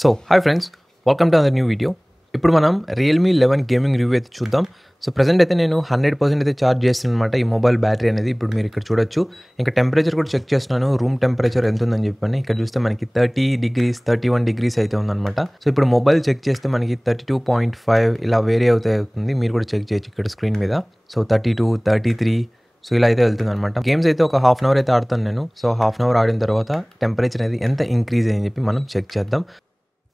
So hi friends, welcome to another new video. ఇప్పుడు మనం Realme 11 gaming review అయితే చూద్దాం. సో ప్రజెంట్ అయితే నేను 100% అయితే ఛార్జ్ చేస్తున్నాను అనమాట ఈ మొబైల్ బ్యాటరీ అనేది. ఇప్పుడు మీరు ఇక్కడ చూడొచ్చు. ఇంకా టెంపరేచర్ కూడా చెక్ చేస్తున్నాను, రూమ్ టెంపరేచర్ ఎంత ఉందని చెప్పని. ఇక్కడ చూస్తే మనకి 30 డిగ్రీస్ 31 డిగ్రీస్ అయితే ఉందన్నమాట. సో ఇప్పుడు మొబైల్ చెక్ చేస్తే మనకి 32.5 ఇలా వేరే అవుతుంది. మీరు కూడా చెక్ చేయొచ్చు ఇక్కడ స్క్రీన్ మీద. సో 32, 33 సో ఇలా అయితే వెళ్తుందనమాట. గేమ్స్ అయితే ఒక హాఫ్ అన్ అవర్ అయితే ఆడతాను నేను. సో హాఫ్ అన్ అవర్ ఆడిన తర్వాత టెంపరేచర్ అనేది ఎంత ఇంక్రీజ్ అయ్యని చెప్పి మనం చెక్ చేద్దాం.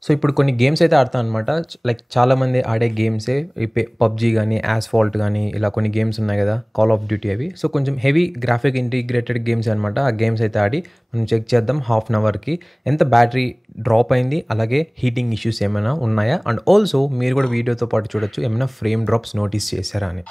సో ఇప్పుడు కొన్ని గేమ్స్ అయితే ఆడతాను అనమాట. లైక్ చాలామంది ఆడే గేమ్సే ఈ పబ్జీ కానీ, యాస్ఫాల్ట్ కానీ ఇలా కొన్ని గేమ్స్ ఉన్నాయి కదా, కాల్ ఆఫ్ డ్యూటీ అవి. సో కొంచెం హెవీ గ్రాఫిక్ ఇంటిగ్రేటెడ్ గేమ్స్ అనమాట. ఆ గేమ్స్ అయితే ఆడి మనం చెక్ చేద్దాం హాఫ్ అన్ అవర్కి ఎంత బ్యాటరీ డ్రాప్ అయింది, అలాగే హీటింగ్ ఇష్యూస్ ఏమైనా ఉన్నాయా. అండ్ ఆల్సో మీరు కూడా వీడియోతో పాటు చూడొచ్చు ఏమైనా ఫ్రేమ్ డ్రాప్స్ నోటీస్ చేశారా అని.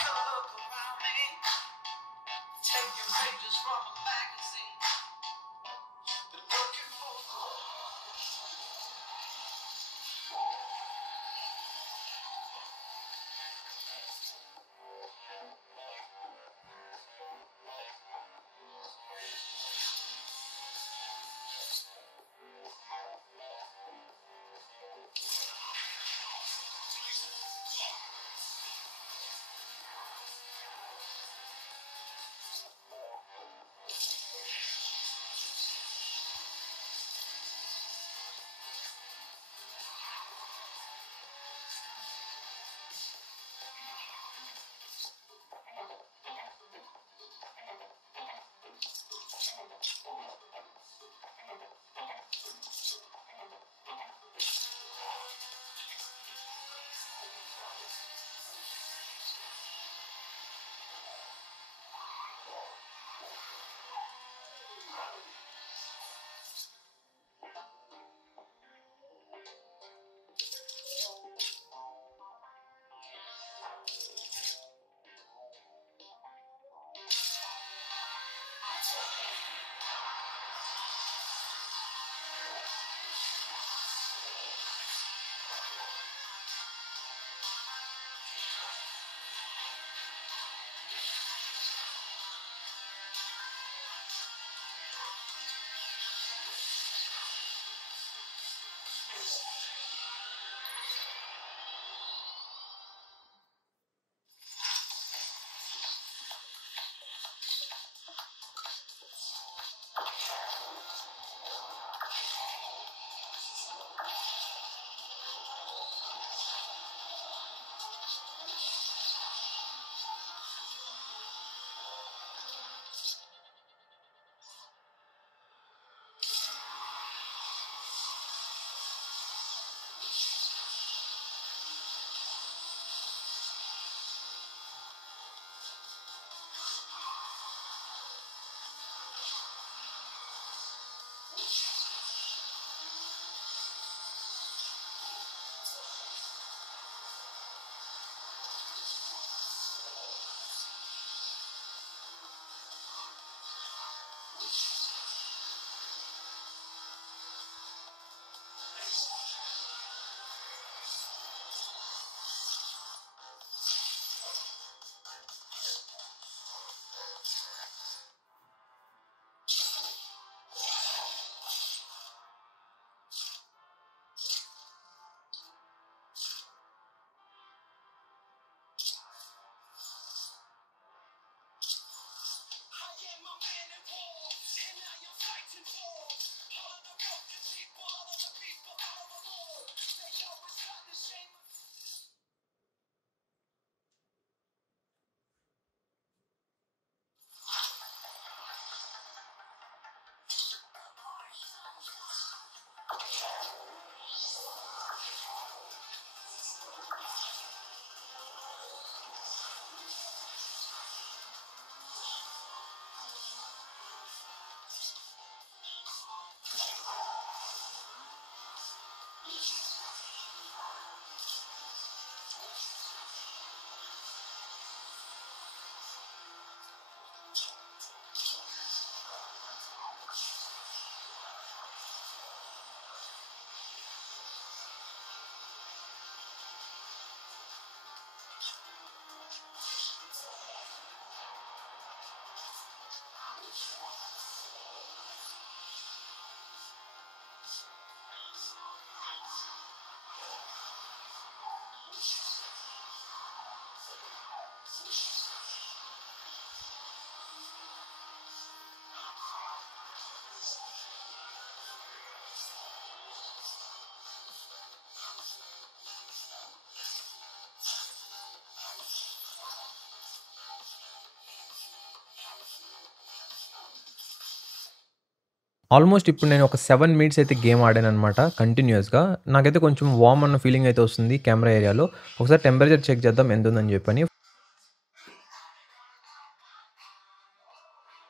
ఆల్మోస్ట్ ఇప్పుడు నేను ఒక 7 మినిట్స్ అయితే గేమ్ ఆడాననమాట కంటిన్యూయస్‌గా. నాకైతే కొంచెం వార్మ్ అన్న ఫీలింగ్ అయితే వస్తుంది కెమెరా ఏరియాలో. ఒకసారి టెంపరేచర్ చెక్ చేద్దాం ఎంతుందని చెప్పని.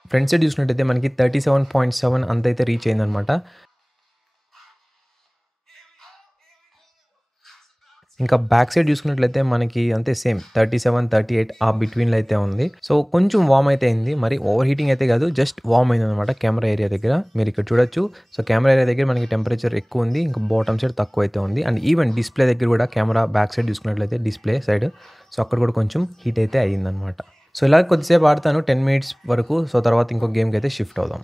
ఫ్రంట్ సైడ్ చూసినట్టయితే మనకి 37.7 అంతైతే రీచ్ అయిందనమాట. ఇంకా బ్యాక్ సైడ్ చూసుకున్నట్లయితే మనకి అంతే సేమ్ 37, 38 ఆ బిట్వీన్‌లో అయితే ఉంది. సో, కొంచెం వార్మ్ అయితే అయింది. మరి ఓవర్ హీటింగ్ అయితే కాదు. జస్ట్ వార్మ్ అయిందనమాట కెమెరా ఏరియా దగ్గర. మీరిక్కడ చూడొచ్చు. సో, కెమెరా ఏరియా దగ్గర మనకి టెంపరేచర్ ఎక్కువుంది. ఇంకా బాటమ్ సైడ్ తక్కువైతే ఉంది. అండ్ ఈవెన్ డిస్‌ప్లే దగ్గర కూడా కెమెరా బ్యాక్ సైడ్ చూసుకున్నట్లయితే డిస్‌ప్లే సైడ్ సో, అక్కడ కూడా కొంచెం హీట్ అయితే అయిందనమాట. సో, ఇలా కొద్దిసేపు ఆడతాను 10 మినిట్స్ వరకు. సో, తర్వాత ఇంకో గేమ్‌కైతే షిఫ్ట్ అవుదాం.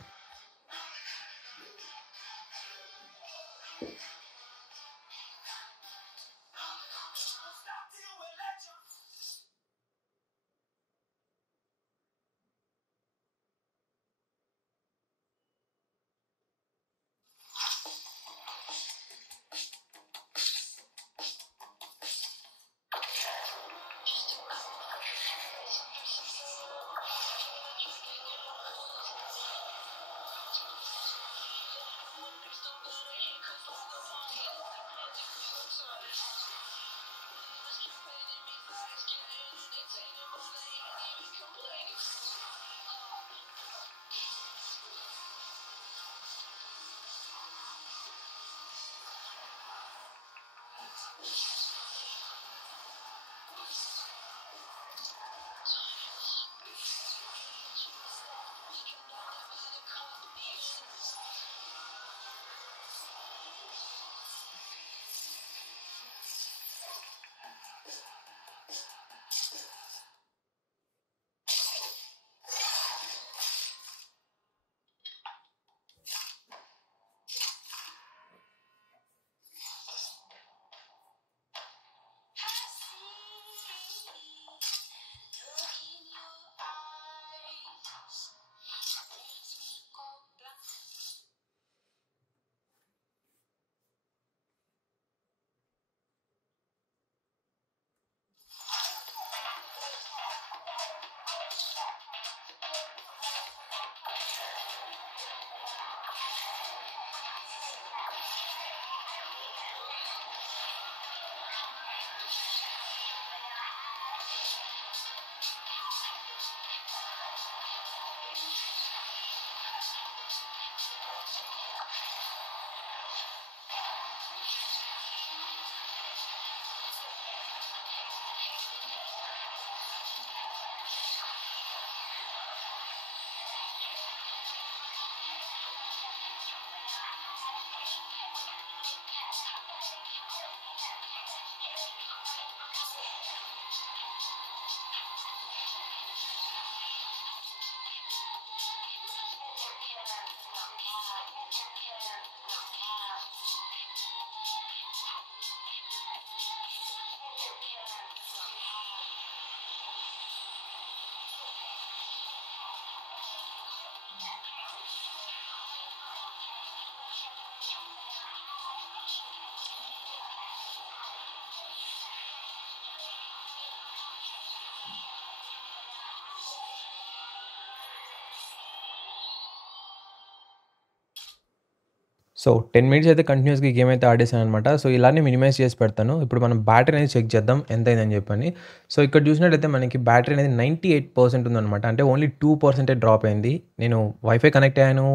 సో, 10 మినిట్స్ అయితే కంటిన్యూయస్‌గా ఈ గేమ్ అయితే ఆడేసాననమాట. సో, ఇలానే మినిమైజ్ చేసి పెడతాను. ఇప్పుడు మనం బ్యాటరీ అనేది చెక్ చేద్దాం ఎంతయిందని చెప్పని. సో, ఇక్కడ చూసినట్టయితే మనకి బ్యాటరీ అనేది 98% ఉందనమాట. అంటే ఓన్లీ 2% డ్రాప్ అయింది. నేను వైఫై కనెక్ట్ అయ్యాను.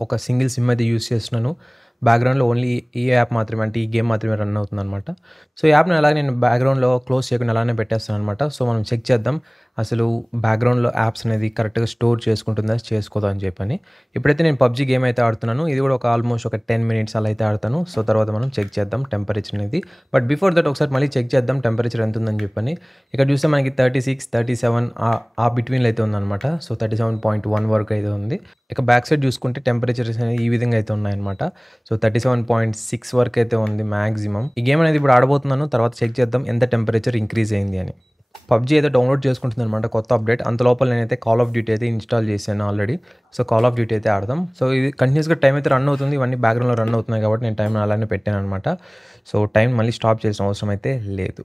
ఒక సింగిల్ సిమ్ అయితే యూజ్ చేస్తున్నాను. బ్యాక్‌గ్రౌండ్‌లో ఓన్లీ ఈ యాప్ మాత్రమే అంటే ఈ గేమ్ మాత్రమే రన్ అవుతుందనమాట. సో, ఈ యాప్‌ని అలాగే నేను బ్యాక్‌గ్రౌండ్‌లో క్లోజ్ చేయకుండా అలానే పెట్టేస్తాననమాట. సో, మనం చెక్ చేద్దాం అసలు బ్యాక్‌గ్రౌండ్‌లో యాప్స్ అనేది కరెక్ట్‌గా స్టోర్ చేసుకుంటుందా? చేసుకోదా? అని చెప్పని. ఇప్పుడైతే నేను పబ్‌జీ గేమ్ అయితే ఆడుతున్నాను. ఇది కూడా ఒక ఆల్మోస్ట్ ఒక 10 మినిట్స్ అలా అయితే ఆడతాను. సో, తర్వాత మనం చెక్ చేద్దాం టెంపరేచర్ అనేది. బట్ బిఫోర్ దట్ ఒకసారి మళ్ళీ చెక్ చేద్దాం టెంపరేచర్ ఎంతుందని చెప్పని. ఇక్కడ చూస్తే మనకి 36, 37 ఆ బిట్వీన్‌లో అయితే ఉందనమాట. సో, 37.1 వరకు అయితే ఉంది. ఇక బ్యాక్ సైడ్ చూసుకుంటే టెంపరేచర్స్ అనేవి ఈ విధంగా అయితే ఉన్నాయన్నమాట. సో, 37.6 వరకు అయితే ఉంది మాక్సిమం. ఈ గేమ్ అనేది ఇప్పుడు ఆడబోతున్నాను. తర్వాత చెక్ చేద్దాం ఎంత టెంపరేచర్ ఇంక్రీజ్ అయింది అని. పబ్‌జీ అయితే డౌన్‌లోడ్ చేసుకుంటుందనమాట కొత్త అప్డేట్. అంత లోపల నేనైతే కాల్ ఆఫ్ డ్యూటీ అయితే ఇన్‌స్టాల్ చేశాను already. So, call of duty అయితే ఆడదాం. సో, ఇది కంటిన్యూయస్‌గా టైమ్ అయితే రన్ అవుతుంది. ఇవన్నీ బ్యాక్‌గ్రౌండ్‌లో రన్ అవుతున్నాయి కాబట్టి నేను టైమ్‌ని అలానే పెట్టాననమాట. సో, టైం మళ్ళీ స్టాప్ చేయాల్సిన అవసరం అయితే లేదు.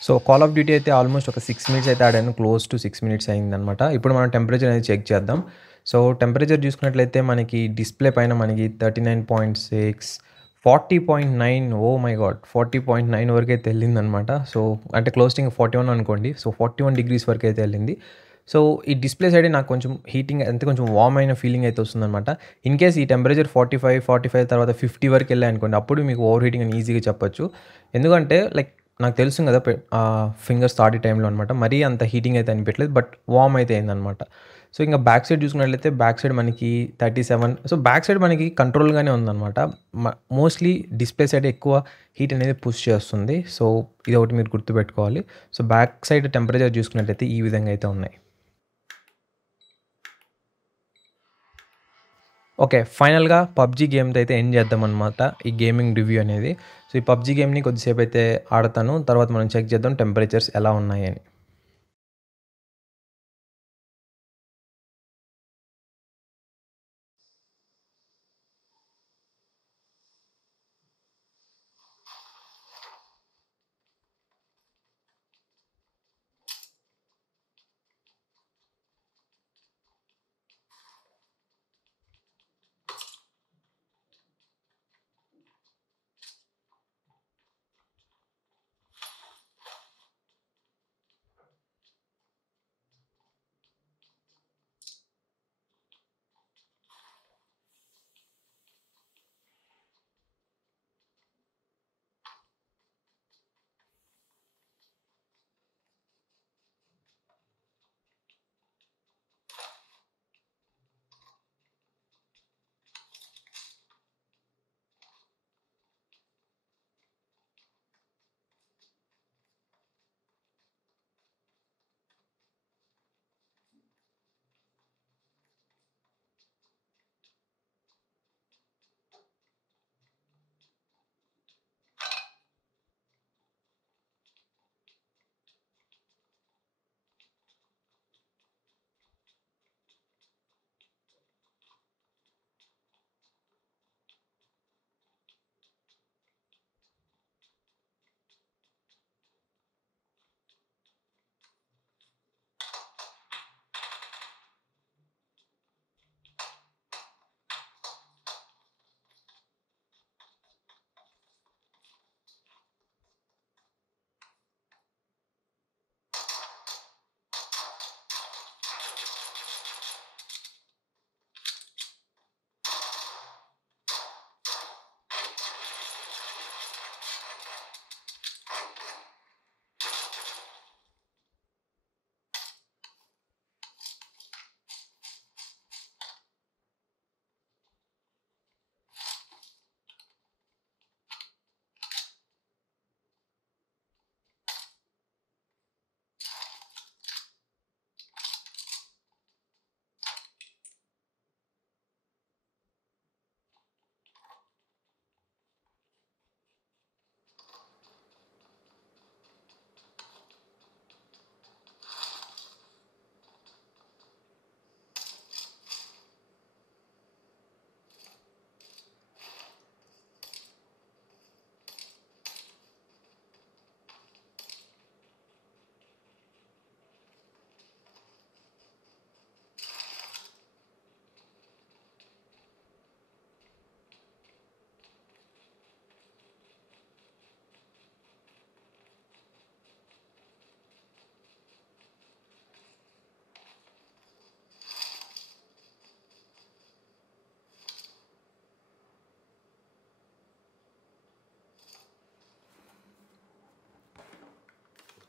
సో కాల్ ఆఫ్ డ్యూటీ అయితే ఆల్మోస్ట్ ఒక 6 మినిట్స్ అయితే ఆడాను. క్లోజ్ టు 6 మినిట్స్ అయిందనమాట. ఇప్పుడు మనం టెంపరేచర్ అనేది చెక్ చేద్దాం. సో టెంపరేచర్ చూసుకున్నట్లయితే మనకి డిస్‌ప్లే పైన మనకి 39.6, 40.9 ఓహ్ మై గాడ్! 40.9 వరకైతే ఎళ్ళిందనమాట. సో అంటే క్లోజింగ్ 41 అనుకోండి. సో 41 డిగ్రీస్ వరకైతే ఎళ్ళింది. సో ఈ డిస్‌ప్లే సైడే నాకు కొంచెం హీటింగ్ అంటే కొంచెం వార్మ్ అయిన ఫీలింగ్ అయితే వస్తుందనమాట. ఇన్ కేస్ ఈ టెంపరేచర్ 45 తర్వాత 50 వరకెళ్ళాయనుకోండి, అప్పుడు మీకు ఓవర్ హీటింగ్ అని ఈజీగా చెప్పొచ్చు. ఎందుకంటే లైక్ నాకు తెలుసు కదా! ఫింగర్స్ తాడే టైంలో అనమాట. మరీ అంత హీటింగ్ అయితే అనిపియట్లేదు. బట్ వార్మ్ అయితే అయిందనమాట. సో ఇంక బ్యాక్ సైడ్ చూసుకున్నట్లయితే బ్యాక్ సైడ్ మనకి 37 సో బ్యాక్ సైడ్ మనకి కంట్రోల్‌గానే ఉందనమాట. మోస్ట్‌లీ డిస్‌ప్లే సైడ్ ఎక్కువ హీట్ అనేది పుష్ చేస్తుంది. సో ఇదొకటి మీరు గుర్తుపెట్టుకోవాలి. సో బ్యాక్ సైడ్ టెంపరేచర్ చూసుకున్నట్లయితే ఈ విధంగా అయితే ఉన్నాయి. ఓకే. ఫైనల్‌గా పబ్‌జీ గేమ్‌తో అయితే ఎండ్ చేద్దామనమాట. ఈ గేమింగ్ రివ్యూ అనేది. సో ఈ పబ్‌జీ గేమ్‌ని కొద్దిసేపయితే ఆడతాను. తర్వాత మనం చెక్ చేద్దాం టెంపరేచర్స్ ఎలా ఉన్నాయని.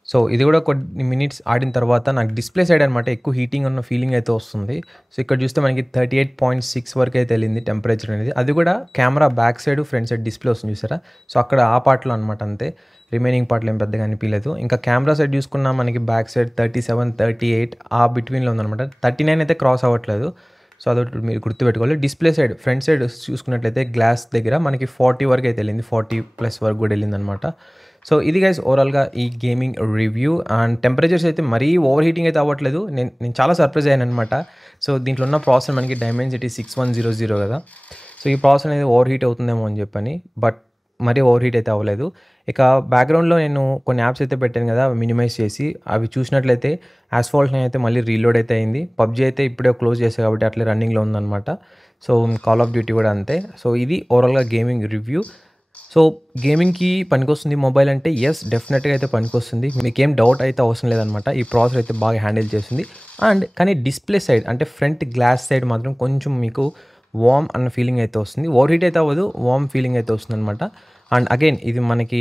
సో ఇది కూడా కొన్ని మినిట్స్ ఆడిన తర్వాత నాకు డిస్ప్లే సైడ్ అనమాట ఎక్కువ హీటింగ్ ఉన్న ఫీలింగ్ అయితే వస్తుంది. సో ఇక్కడ చూస్తే మనకి 38.6 వరకు అయితే వెళ్ళింది టెంపరేచర్ అనేది. అది కూడా camera back side, front side display వస్తుంది చూసారా. సో అక్కడ ఆ పార్ట్‌లో అనమాట అంతే. రిమైనింగ్ పార్ట్‌లో ఏం పెద్దగా అనిపియలేదు. ఇంకా కెమెరా సైడ్ చూసుకున్నా మనకి బ్యాక్ సైడ్ 37, 38 ఆ బిట్వీన్‌లో ఉందనమాట. 39 అయితే క్రాస్ అవ్వట్లేదు. సో అదొకటి మీరు గుర్తుపెట్టుకోవాలి. డిస్ప్లే సైడ్, ఫ్రంట్ సైడ్ చూసుకున్నట్లయితే గ్లాస్ దగ్గర మనకి 40 వరకు అయితే వెళ్ళింది. 40+ వరకు కూడా వెళ్ళిందనమాట. సో ఇది గైస్ ఓవరాల్‌గా ఈ గేమింగ్ రివ్యూ. అండ్ టెంపరేచర్స్ అయితే మరీ ఓవర్ హీటింగ్ అయితే అవ్వట్లేదు. నేను చాలా సర్ప్రైజ్ అయ్యాననమాట. సో దీంట్లో ఉన్న ప్రాసెసర్ మనకి డైమెన్సిటీ 6100 కదా. సో ఈ ప్రాసెసర్ అనేది ఓవర్ హీట్ అవుతుందేమో అని చెప్పని. బట్ మరీ ఓవర్ హీట్ అయితే అవ్వలేదు. ఇక బ్యాక్‌గ్రౌండ్‌లో నేను కొన్ని యాప్స్ అయితే పెట్టాను కదా, అవి మినిమైజ్ చేసి అవి చూసినట్లయితే యాస్ఫాల్ట్ అయితే మళ్ళీ రీలోడ్ అయితే అయింది. పబ్‌జీ అయితే ఇప్పుడే క్లోజ్ చేశా కాబట్టి అట్లే రన్నింగ్‌లో ఉందనమాట. సో కాల్ ఆఫ్ డ్యూటీ కూడా అంతే. సో ఇది ఓవరాల్‌గా గేమింగ్ రివ్యూ. సో గేమింగ్‌కి పనికొస్తుంది మొబైల్ అంటే యెస్, డెఫినెట్‌గా అయితే పనికొస్తుంది. మీకేం డౌట్ అయితే అవసరం లేదనమాట. ఈ ప్రాసెసర్ అయితే బాగా హ్యాండిల్ చేస్తుంది. అండ్ కానీ డిస్ప్లే సైడ్ అంటే ఫ్రంట్ గ్లాస్ సైడ్ మాత్రం కొంచెం మీకు వార్మ్ అన్న ఫీలింగ్ అయితే వస్తుంది. ఓవర్ హీట్ అయితే అవ్వదు, వార్మ్ ఫీలింగ్ అయితే వస్తుందనమాట. అండ్ అగైన్ ఇది మనకి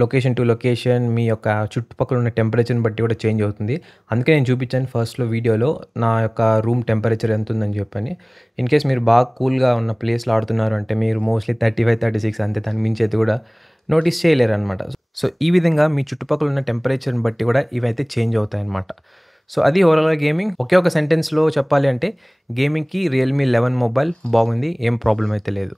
లొకేషన్ టు లొకేషన్, మీ యొక్క చుట్టుపక్కల ఉన్న టెంపరేచర్‌ని బట్టి కూడా చేంజ్ అవుతుంది. అందుకే నేను చూపించాను ఫస్ట్‌లో వీడియోలో నా యొక్క రూమ్ టెంపరేచర్ ఎంత ఉందని చెప్పని. ఇన్‌కేస్ మీరు బాగా కూల్‌గా ఉన్న ప్లేస్‌లో ఆడుతున్నారు అంటే మీరు మోస్ట్‌లీ 35, 36 అంతే, దానికి మించి అయితే కూడా నోటీస్ చేయలేరనమాట. సో ఈ విధంగా మీ చుట్టుపక్కల ఉన్న టెంపరేచర్‌ని బట్టి కూడా ఇవైతే చేంజ్ అవుతాయన్నమాట. సో అది ఓవరాల్‌గా గేమింగ్. ఒకే ఒక సెంటెన్స్‌లో చెప్పాలి అంటే గేమింగ్‌కి రియల్‌మీ 11 మొబైల్ బాగుంది. ఏం ప్రాబ్లమ్ అయితే లేదు.